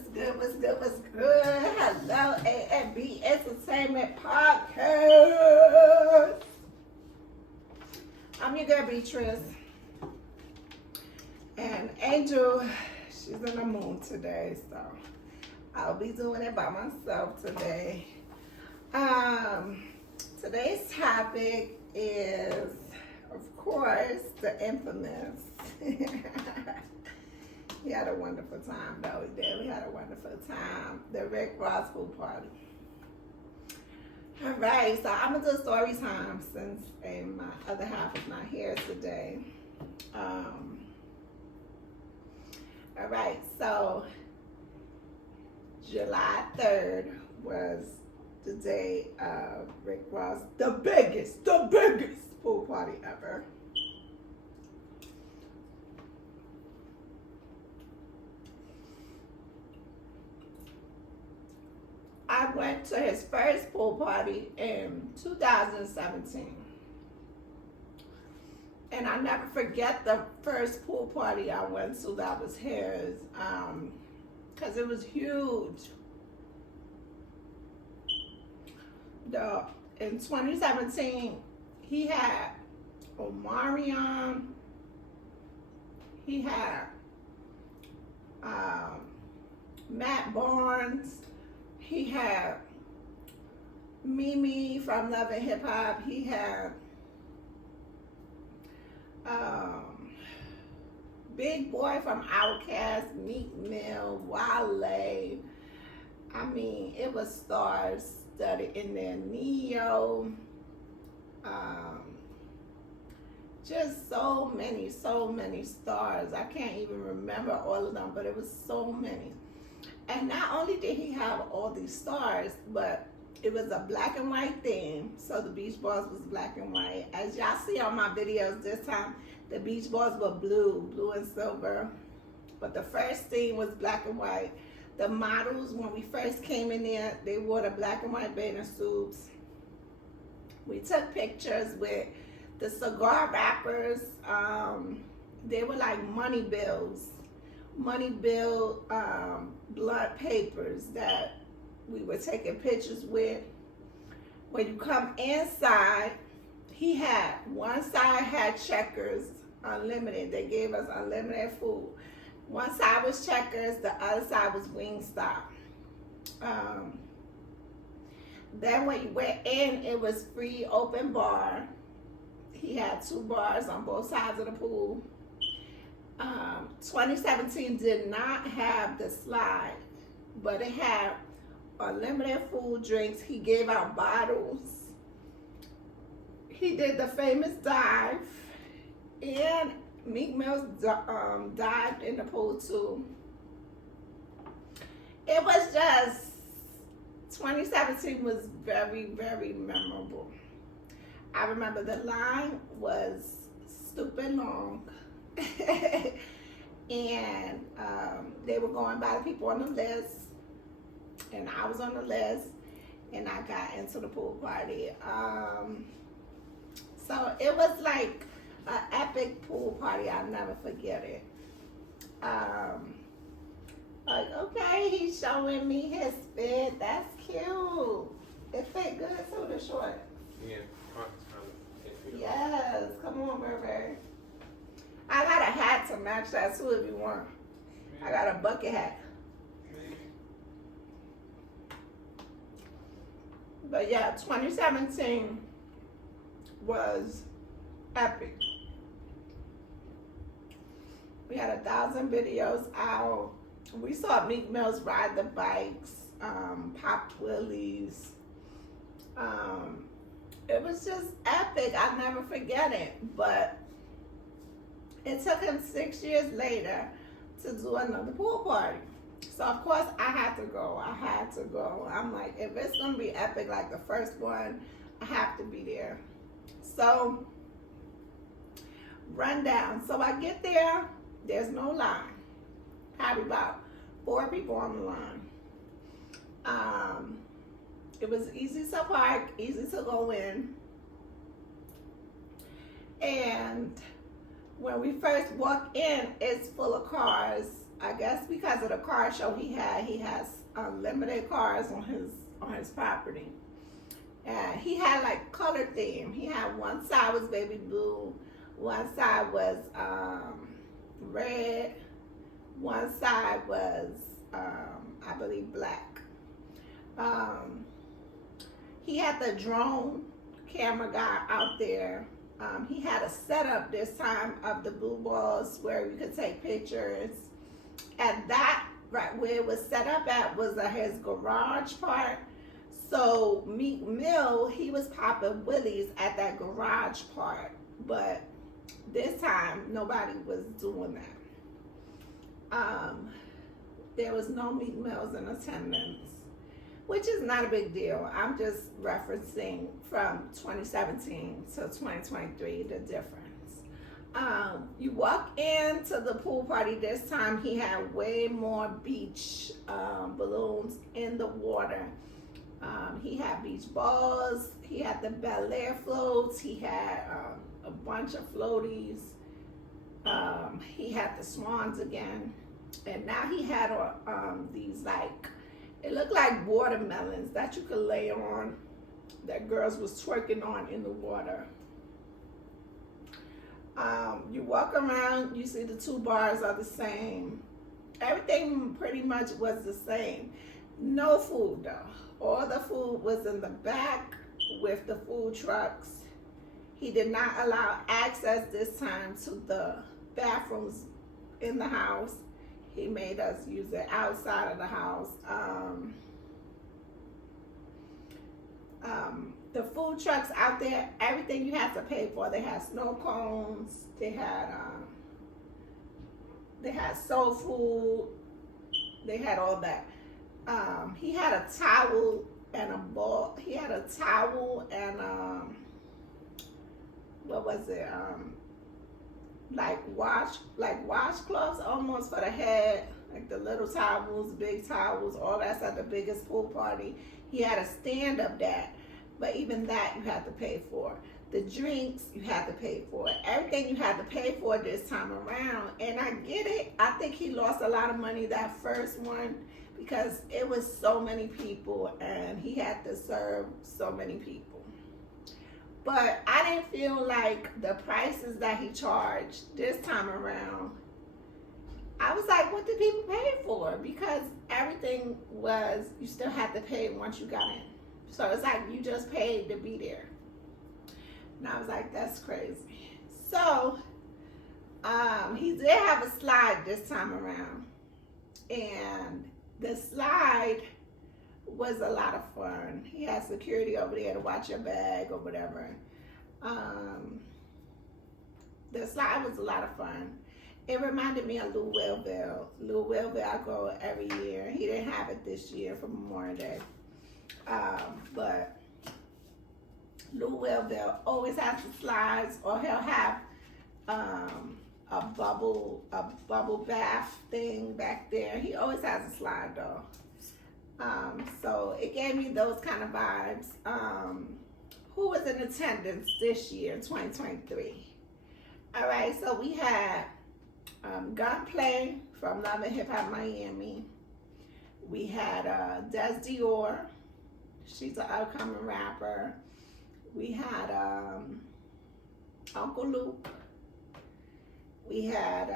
What's good? What's good? What's good? Hello, Abentertainment Podcast. I'm your girl Beatrice, and Angel, she's in the mood today, so I'll be doing it by myself today. Today's topic is, of course, the infamous. We had a wonderful time, though. We did. We had a wonderful time. The Rick Ross pool party. All right, so I'm going to do story time since my other half is not here today. All right, so July 3rd was the day of Rick Ross, the biggest pool party ever. I went to his first pool party in 2017. And I never forget the first pool party I went to that was his, because it was huge. In 2017, he had Omarion, he had Matt Barnes, he had Mimi from Love and Hip Hop. He had Big Boy from Outkast, Meek Mill, Wale. I mean, it was stars studded in there. Neo. Just so many stars. I can't even remember all of them, but it was so many. And not only did he have all these stars, but it was a black and white theme. So the Beach Boys was black and white. As y'all see on my videos this time, the Beach Boys were blue and silver. But the first theme was black and white. The models, when we first came in there, they wore the black and white bathing suits. We took pictures with the cigar wrappers. They were like money bills. Blood papers that we were taking pictures with. When you come inside, he had one side had Checkers, unlimited. They gave us unlimited food. One side was Checkers, the other side was Wingstop. Then when you went in, it was free open bar. He had 2 bars on both sides of the pool. 2017 did not have the slide, but it had unlimited food, drinks. He gave out bottles. He did the famous dive, and Meek Mill dived in the pool too. It was just, 2017 was very memorable. I remember the line was stupid long. And they were going by the people on the list, and I was on the list, and I got into the pool party. So it was like an epic pool party. I'll never forget it. Like, okay, he's showing me his fit. That's cute. It fit good too, the short. Yeah. Yes, come on, Burberry. I got a hat to match that too if you want. I got a bucket hat. But yeah, 2017 was epic. We had 1,000 videos out. We saw Meek Mills ride the bikes, pop willies. It was just epic. I'll never forget it. But it took him 6 years later to do another pool party. So, of course, I had to go. I'm like, if it's going to be epic like the first one, I have to be there. So, rundown. So, I get there. There's no line. Probably about 4 people on the line. It was easy to park, easy to go in. And when we first walk in, it's full of cars I guess because of the car show he has unlimited cars on his property. And he had like color theme. He had one side was baby blue, one side was red, one side was I believe black. He had the drone camera guy out there. He had a setup this time of the blue balls where you could take pictures. And that, right where it was set up at, was his garage part. So Meek Mill, he was popping willies at that garage part. But this time, nobody was doing that. There was no Meek Mills in attendance, which is not a big deal. I'm just referencing from 2017 to 2023, the difference. You walk into the pool party this time, he had way more beach balloons in the water. He had beach balls, he had the Bel Air floats, he had a bunch of floaties, he had the swans again, and now he had these like, it looked like watermelons that you could lay on, that girls was twerking on in the water. You walk around, you see the two bars are the same. Everything pretty much was the same. No food though. All the food was in the back with the food trucks. He did not allow access this time to the bathrooms in the house. He made us use it outside of the house. The food trucks out there, everything you have to pay for. They had snow cones. They had soul food. They had all that. He had a towel and a ball. He had a towel and what was it? Like washcloths almost for the head, like the little towels, big towels, all that's at the biggest pool party. He had a stand of that, but even that you had to pay for. The drinks you had to pay for. Everything you had to pay for this time around. And I get it. I think he lost a lot of money that first one because it was so many people and he had to serve so many people. But I didn't feel like the prices that he charged this time around, I was like, what did people pay for? Because everything was, you still had to pay once you got in. So it's like you just paid to be there. And I was like, that's crazy. So he did have a slide this time around. And the slide was a lot of fun. He had security over there to watch your bag or whatever. The slide was a lot of fun. It reminded me of Louisville. Louisville, I go every year. He didn't have it this year for Memorial Day. But Louisville always has the slides, or he'll have a bubble bath thing back there. He always has a slide though. So it gave me those kind of vibes. Who was in attendance this year, 2023? All right, so we had Gunplay from Love and Hip Hop Miami. We had Des Dior. She's an upcoming rapper. We had Uncle Luke. We had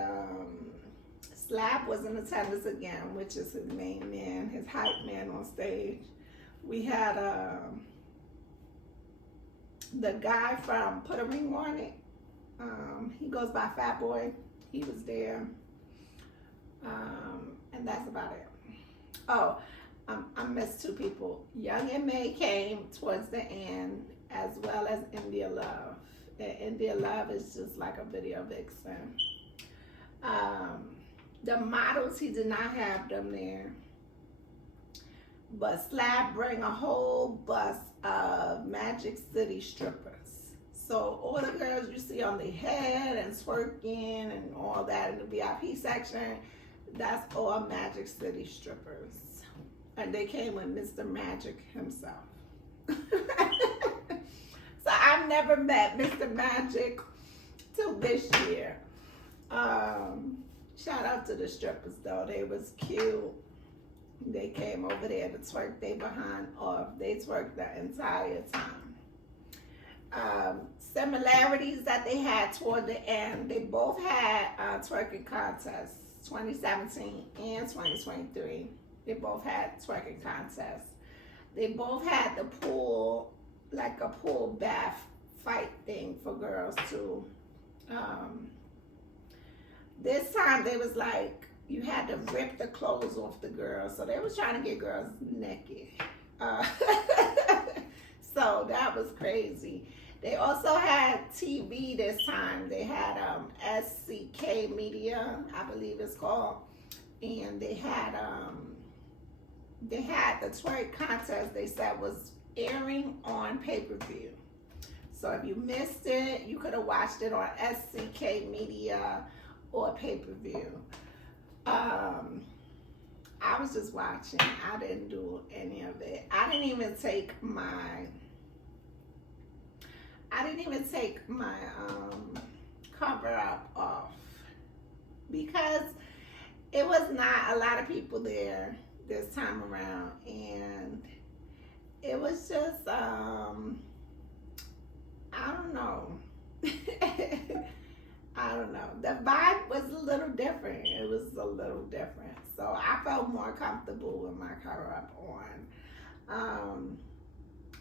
Slap was in attendance again, which is his main man, his hype man on stage. We had the guy from Put a Ring on It. He goes by Fat Boy. He was there. And that's about it. Oh, I missed two people. Young and May came towards the end, as well as India Love. And India Love is just like a video vixen. The models, he did not have them there. But Slab bring a whole bus of Magic City strippers. So all the girls you see on the head and twerking and all that in the VIP section, that's all Magic City strippers. And they came with Mr. Magic himself. So I've never met Mr. Magic till this year. Shout out to the strippers though. They was cute. They came over there to twerk they behind off. They twerked the entire time. Similarities that they had toward the end. They both had twerking contests, 2017 and 2023. They both had twerking contests. They both had the pool, like a pool bath fight thing for girls too. This time they was like, you had to rip the clothes off the girls. So they was trying to get girls naked. So that was crazy. They also had TV this time. They had SCK Media, I believe it's called. And they had the twerk contest they said was airing on pay-per-view. So if you missed it, you could have watched it on SCK Media or pay-per-view. I was just watching. I didn't do any of it. I didn't even take my cover up off because it was not a lot of people there this time around, and it was just I don't know. I don't know. The vibe was a little different. It was a little different. So I felt more comfortable with my cover up on.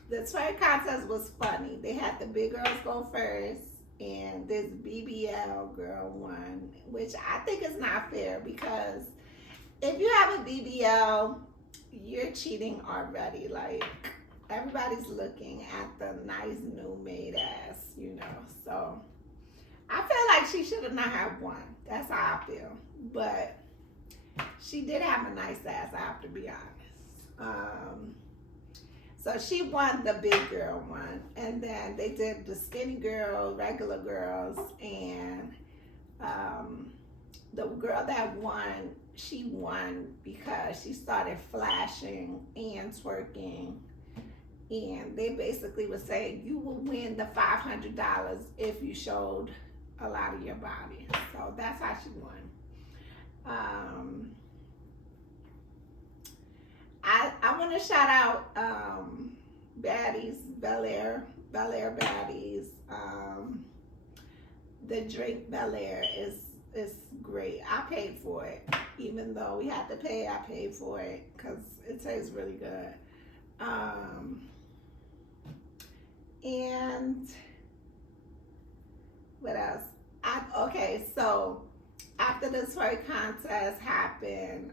The twerk contest was funny. They had the big girls go first, and this BBL girl won, which I think is not fair because if you have a BBL, you're cheating already. Like, everybody's looking at the nice new made ass, you know. So I feel like she should have not have won. That's how I feel. But she did have a nice ass, I have to be honest. So she won the big girl one. And then they did the skinny girl, regular girls. And the girl that won, she won because she started flashing and twerking. And they basically were saying, you will win the $500 if you showed a lot of your body. So that's how she won. I want to shout out baddies, Bel Air baddies. The drink Bel Air is great. I paid for it, even though we had to pay. I paid for it because it tastes really good. And what else? Okay, so after the twerk contest happened,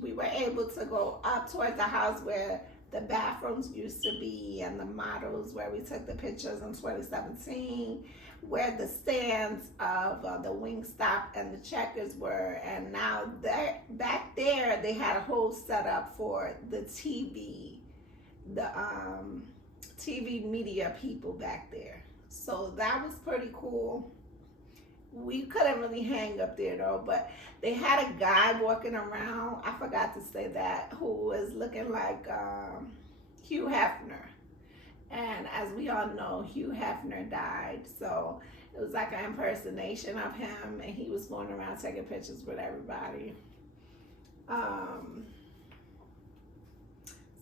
we were able to go up towards the house where the bathrooms used to be and the models where we took the pictures in 2017, where the stands of the Wingstop and the Checkers were. And now back there, they had a whole setup for the TV, the TV media people back there. So that was pretty cool. We couldn't really hang up there though, but they had a guy walking around, I forgot to say that, who was looking like Hugh Hefner. And as we all know, Hugh Hefner died. So it was like an impersonation of him, and he was going around taking pictures with everybody.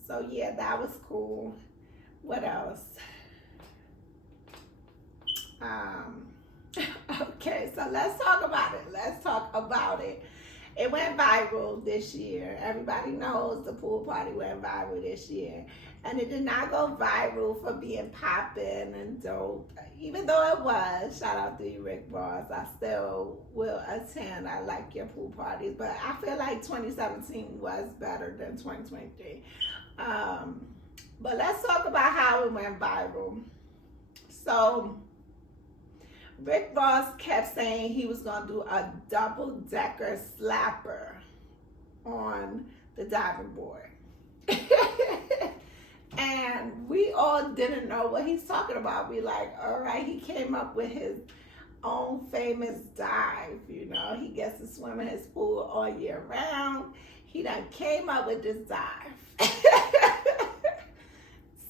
So yeah, that was cool. What else? Okay, so let's talk about it. It went viral this year. Everybody knows the pool party went viral this year. And it did not go viral for being poppin' and dope. Even though it was, shout out to you, Rick Ross. I still will attend. I like your pool parties. But I feel like 2017 was better than 2023. But let's talk about how it went viral. So Rick Ross kept saying he was going to do a double-decker slapper on the diving board. And we all didn't know what he's talking about. We like, all right, he came up with his own famous dive. You know, he gets to swim in his pool all year round. He done came up with this dive.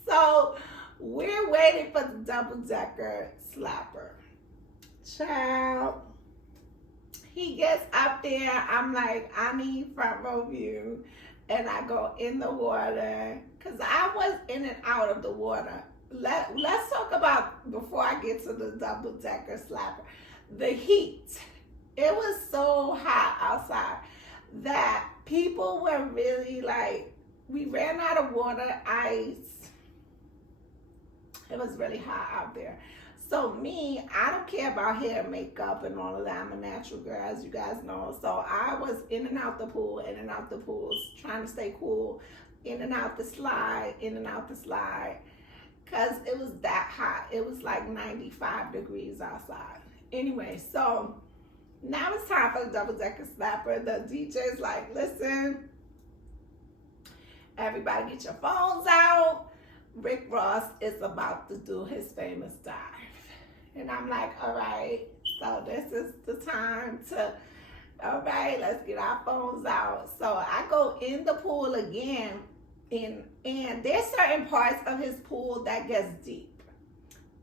So we're waiting for the double-decker slapper. Child, he gets up there. I'm like, I need front row view. And I go in the water because I was in and out of the water. Let's talk about, before I get to the double decker slapper, the heat. It was so hot outside that people were really like, we ran out of water, ice. It was really hot out there. So me, I don't care about hair, makeup, and all of that. I'm a natural girl, as you guys know. So I was in and out the pool, trying to stay cool, in and out the slide, because it was that hot. It was like 95 degrees outside. Anyway, so now it's time for the double decker slapper. The DJ's like, listen, everybody get your phones out. Rick Ross is about to do his famous dive. And I'm like, all right, so this is the time to, all right, let's get our phones out. So I go in the pool again, and there's certain parts of his pool that gets deep.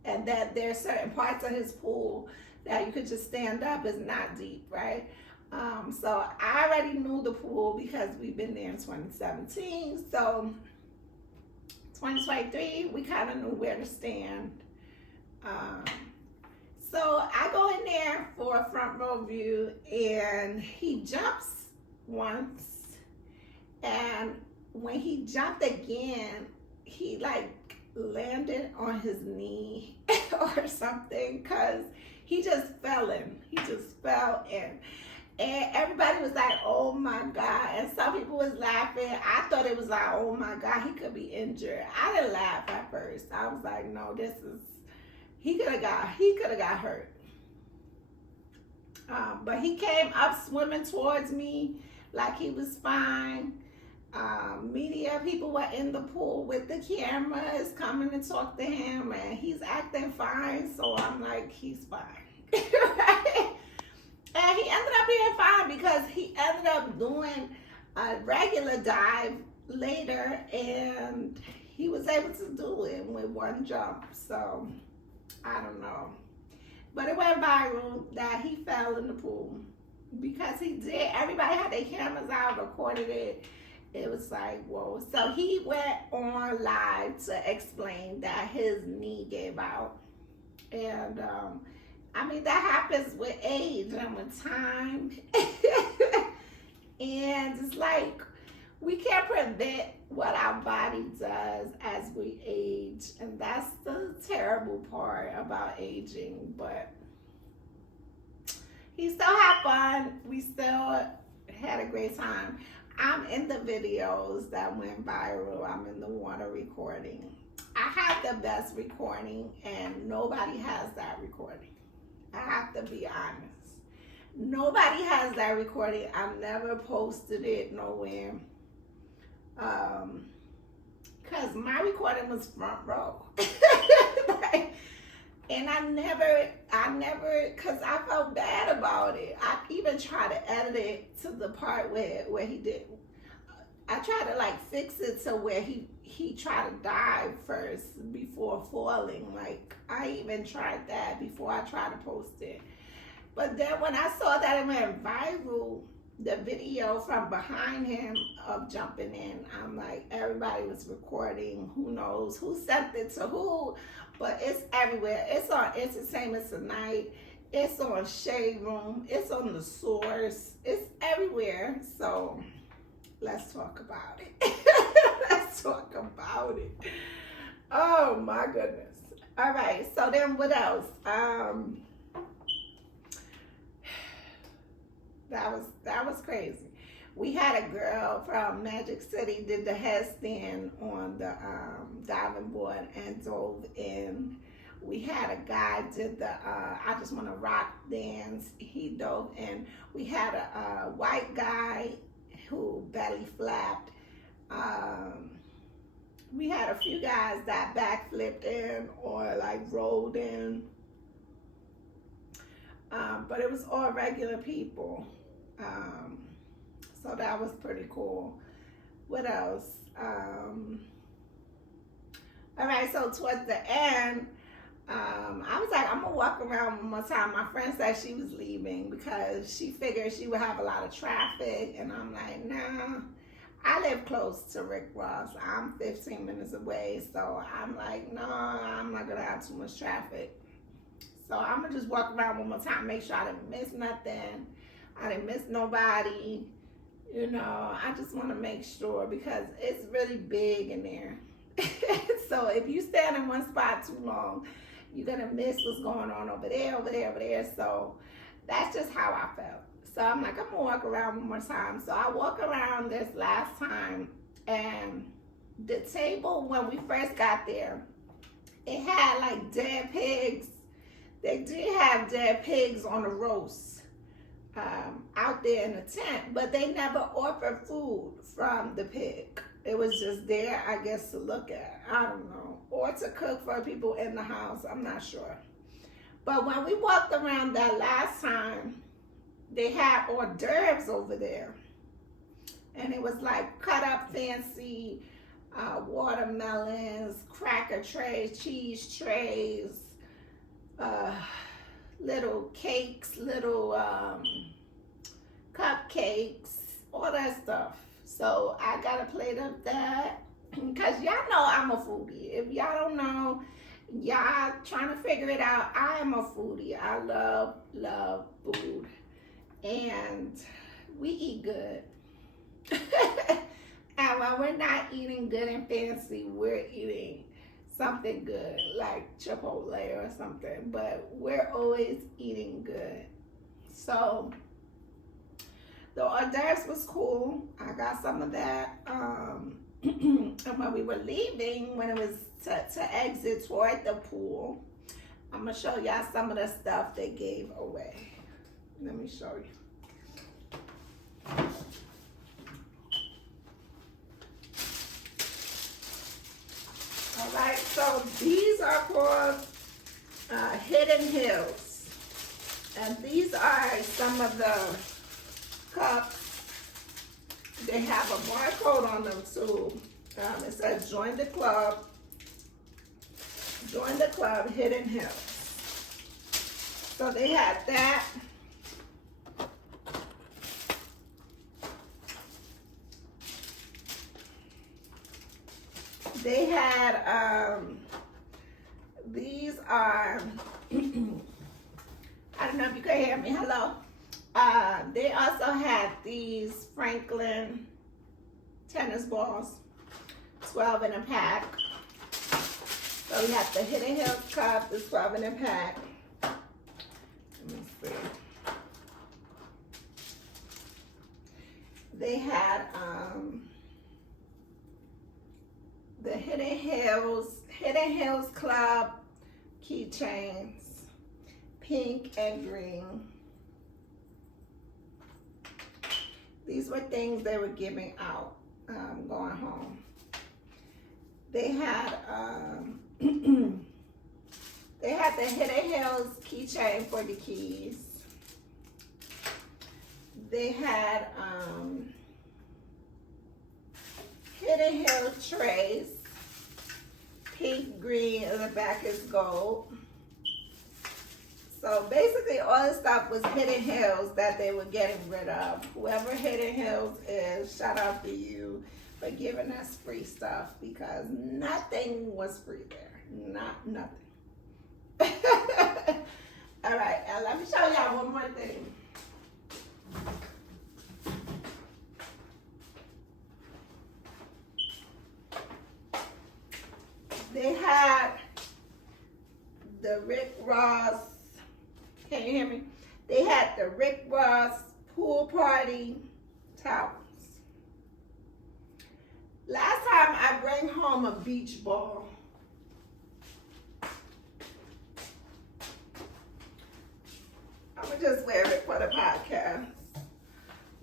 And that there's certain parts of his pool that you could just stand up, is not deep, right? So I already knew the pool because we've been there in 2017. So 2023, we kind of knew where to stand. So I go in there for a front row view, and he jumps once, and when he jumped again, he like landed on his knee or something, because he just fell in. And everybody was like, oh my God. And some people was laughing. I thought it was like, oh my God, he could be injured. I didn't laugh at first. I was like, no, he could have got hurt. But he came up swimming towards me like he was fine. Media people were in the pool with the cameras coming to talk to him, and he's acting fine. So I'm like, he's fine. And he ended up being fine because he ended up doing a regular dive later, and he was able to do it with one jump. So I don't know. But it went viral that he fell in the pool because he did. Everybody had their cameras out, recorded it. It was like, whoa. So he went on live to explain that his knee gave out. And I mean, that happens with age and with time. And it's like, we can't prevent what our body does as we age. And that's the terrible part about aging. But he still had fun. We still had a great time. I'm in the videos that went viral. I'm in the water recording. I have the best recording, and nobody has that recording. I have to be honest. Nobody has that recording. I've never posted it nowhere. Cause my recording was front row. And I never, cause I felt bad about it. I even tried to edit it to the part where he did. I tried to like fix it to where he tried to dive first before falling. Like, I even tried that before I tried to post it. But then when I saw that it went viral, the video from behind him of jumping in, I'm like, everybody was recording. Who knows who sent it to who? But it's everywhere. It's on Entertainment Tonight. It's on Shade Room. It's on The Source. It's everywhere. So let's talk about it. Let's talk about it. Oh my goodness. All right. So then what else? That was crazy. We had a girl from Magic City did the headstand on the diving board and dove in. We had a guy did the I Just Want to Rock dance. He dove in. We had a white guy who belly flapped. We had a few guys that backflipped in or like rolled in. But it was all regular people. So that was pretty cool. What else? All right, so towards the end, I was like, I'm gonna walk around one more time. My friend said she was leaving because she figured she would have a lot of traffic, and I'm like, nah. I live close to Rick Ross. I'm 15 minutes away, so I'm like, no, I'm not gonna have too much traffic. So I'm gonna just walk around one more time, make sure I didn't miss nothing. I didn't miss nobody. You know, I just want to make sure because it's really big in there. So if you stand in one spot too long, you're gonna miss what's going on over there, over there, over there. So that's just how I felt. So I'm like, I'm gonna walk around one more time. So I walk around this last time, and the table when we first got there, it had like dead pigs. They did have dead pigs on the roast out there in the tent, but they never offered food from the pig. It was just there, I guess, to look at. I don't know. Or to cook for people in the house. I'm not sure. But when we walked around that last time, they had hors d'oeuvres over there. And it was like cut up fancy watermelons, cracker trays, cheese trays, little cakes, little cupcakes, all that stuff. So I got a plate of that because y'all know I'm a foodie. If y'all don't know, y'all trying to figure it out, I am a foodie. I love food, and we eat good. And when we're not eating good and fancy, we're eating something good like Chipotle or something, but we're always eating good. So the hors d'oeuvres was cool. I got some of that. And when we were leaving, when it was to exit toward the pool, I'm gonna show y'all some of the stuff they gave away. Let me show you. All right, so these are called Hidden Hills. And these are some of the cups. They have a barcode on them too. It says join the club, Hidden Hills. So they had that. They had, these are, I don't know if you can hear me, hello. They also had these Franklin tennis balls, 12 in a pack. So we have the Hidden Hills cup, the 12 in a pack. Let me see. They had the Hidden Hills Club keychains, pink and green. These were things they were giving out going home. They had they had the Hidden Hills keychain for the keys. They had Hidden Hills trays, pink, green, and the back is gold. So basically all the stuff was Hidden Hills that they were getting rid of. Whoever Hidden Hills is, shout out to you for giving us free stuff because nothing was free there. Nothing. All right, let me show y'all one more thing. They had the Rick Ross, can you hear me? They had the Rick Ross pool party towels. Last time I bring home a beach ball. I'm gonna just wear it for the podcast.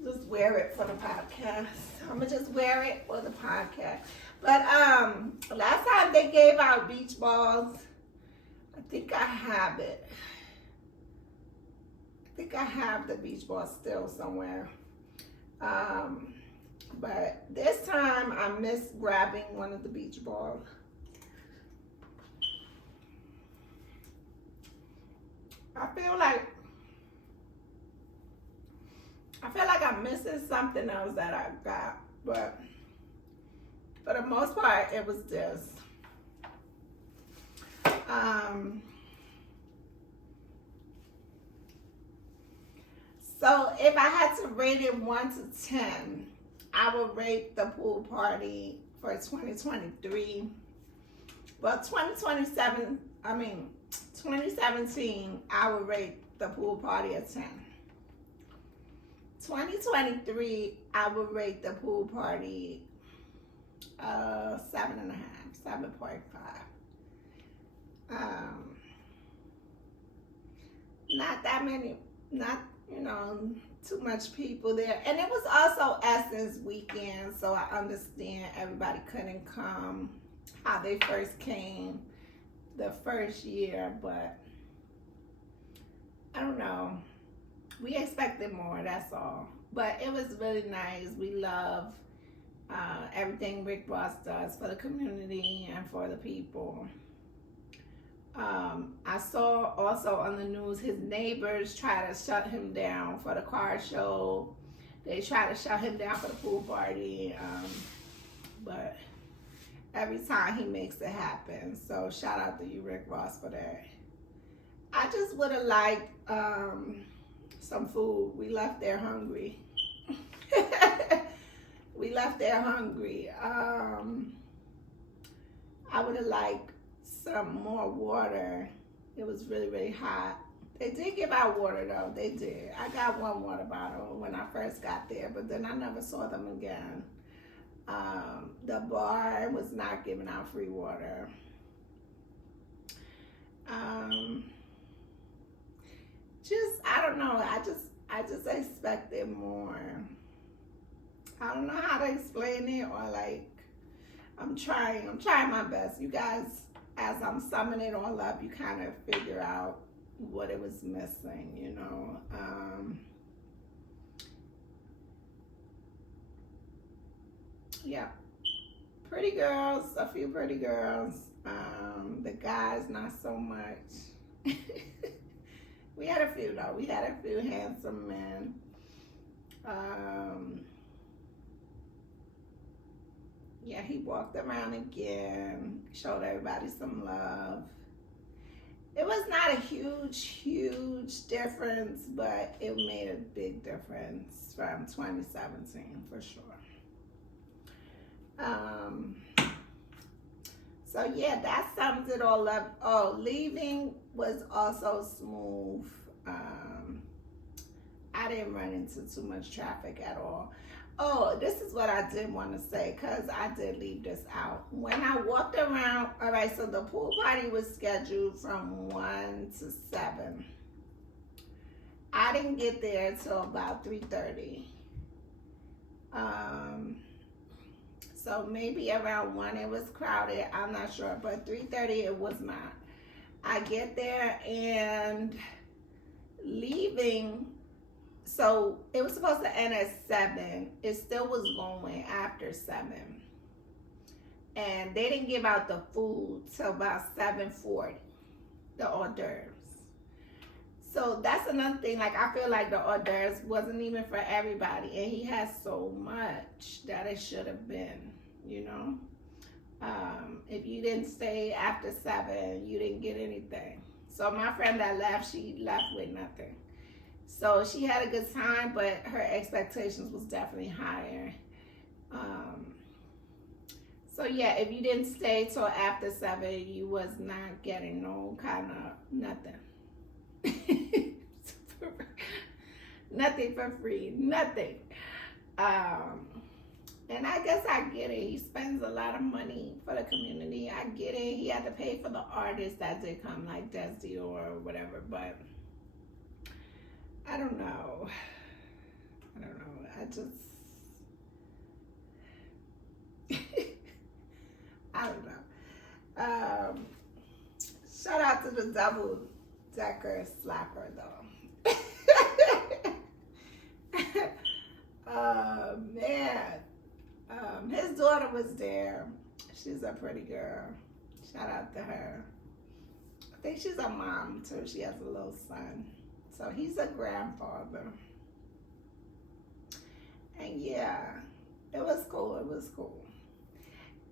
Just wear it for the podcast. I'm gonna just wear it for the podcast. But last time they gave out beach balls, I think I have it. I think I have the beach ball still somewhere. But this time I missed grabbing one of the beach balls. I feel like I'm missing something else that I got, but for the most part, it was this. So if I had to rate it 1 to 10, I would rate the pool party for 2023. Well, 2017, I would rate the pool party a 10. 2023, I would rate the pool party 7.5, 7.5. Not that many, not, too much people there. And it was also Essence weekend, so I understand everybody couldn't come how they first came the first year, but I don't know. We expected more, that's all. But it was really nice. We love everything Rick Ross does for the community and for the people. I saw also on the news his neighbors try to shut him down for the car show. They try to shut him down for the pool party, but every time he makes it happen. So shout out to you, Rick Ross, for that. I just would have liked some food. We left there hungry. We left there hungry. I would have liked some more water. It was really, really hot. They did give out water though. They did. I got one water bottle when I first got there, but then I never saw them again. The bar was not giving out free water. I don't know. I just expected more. I don't know how to explain it, or like I'm trying my best. You guys, as I'm summing it all up, you kind of figure out what it was missing, Yeah, pretty girls, a few pretty girls. The guys, not so much. We had a few though. We had a few handsome men. Yeah, he walked around again, showed everybody some love. It was not a huge difference, but it made a big difference from 2017 for sure. So yeah, that sums it all up. Oh, leaving was also smooth. I didn't run into too much traffic at all. Oh, this is what I did want to say, because I did leave this out. When I walked around, all right, so the pool party was scheduled from 1 to 7. I didn't get there till about 3:30. So maybe around 1 it was crowded. I'm not sure, but 3:30 it was not. I get there and leaving. So it was supposed to end at 7. It still was going after 7. And they didn't give out the food till about 7:40, the hors d'oeuvres. So that's another thing. Like, I feel like the hors d'oeuvres wasn't even for everybody. And he has so much that it should have been, If you didn't stay after 7, you didn't get anything. So my friend that left, she left with nothing. So she had a good time, but her expectations was definitely higher. So yeah, if you didn't stay till after 7, you was not getting no kind of nothing. Nothing for free, nothing. And I guess I get it. He spends a lot of money for the community. I get it. He had to pay for the artists that did come, like Desi or whatever, but I don't know. I don't know. Shout out to the double decker slapper though. Man. His daughter was there. She's a pretty girl. Shout out to her. think she's a mom too. She has a little son. So he's a grandfather. And yeah, it was cool. It was cool.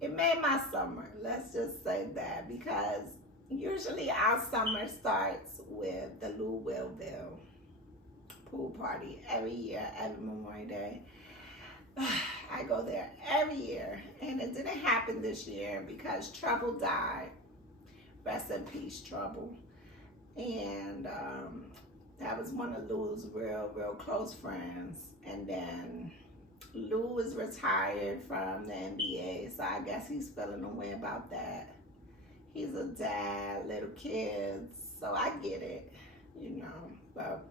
It made my summer. Let's just say that, because usually our summer starts with the Louisville pool party every year, every Memorial Day. I go there every year, and it didn't happen this year because Trouble died. Rest in peace, Trouble. And that was one of Lou's real close friends. And then Lou was retired from the NBA, so I guess he's feeling a way about that. He's a dad, little kids, so I get it, you know. But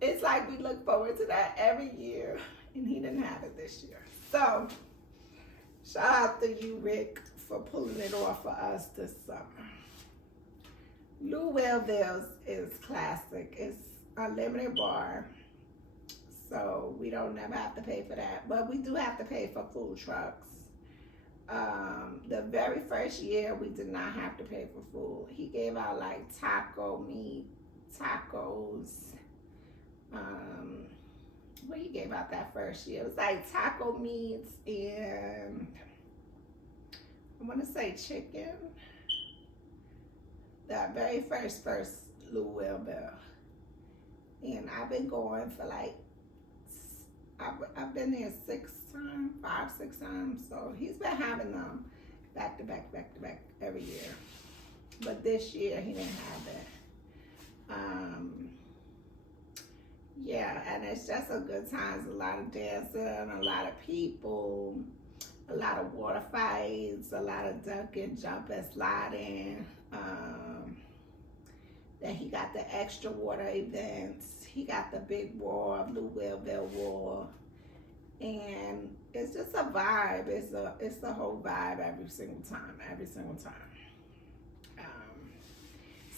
it's like we look forward to that every year, and he didn't have it this year. So shout out to you, Rick, for pulling it off for us this summer. Louisville's is classic. It's unlimited bar, so we don't never have to pay for that. But we do have to pay for food trucks. The very first year, we did not have to pay for food. He gave out like taco meat, tacos. What he gave out that first year? It was like taco meats and I want to say chicken. That very first Louisville. And I've been going for like, I've been there 5, 6 times. So he's been having them back to back every year. But this year he didn't have it. Yeah, and it's just a good time. It's a lot of dancing, a lot of people, a lot of water fights, a lot of ducking, jumping, sliding. Then he got the extra water events. He got the big war of Louisville War. And it's just a vibe. It's the whole vibe every single time.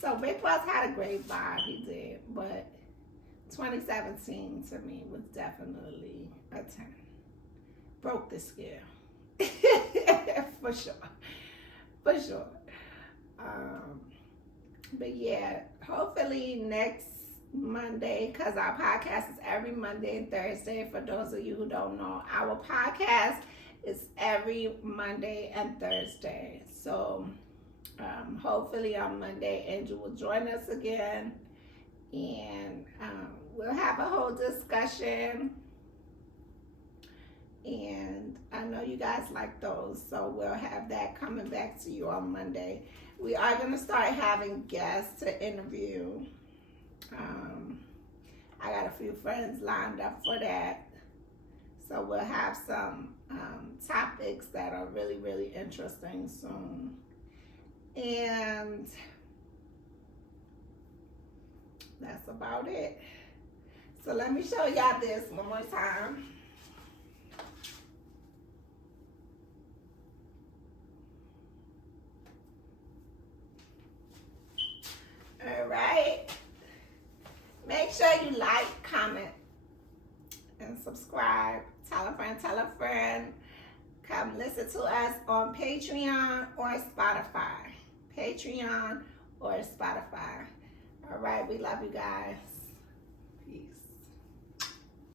So Big Boss had a great vibe, he did, but 2017 to me was definitely a 10. Broke the scale. For sure. But yeah, hopefully next Monday, because our podcast is every Monday and Thursday. For those of you who don't know, our podcast is every Monday and Thursday. So hopefully on Monday, Angel will join us again, and we'll have a whole discussion. And I know you guys like those, so we'll have that coming back to you on Monday. We are going to start having guests to interview. I got a few friends lined up for that. So we'll have some topics that are really interesting soon. And that's about it. So let me show y'all this one more time. All right. Make sure you like, comment, and subscribe. Tell a friend. Come listen to us on Patreon or Spotify. All right, we love you guys.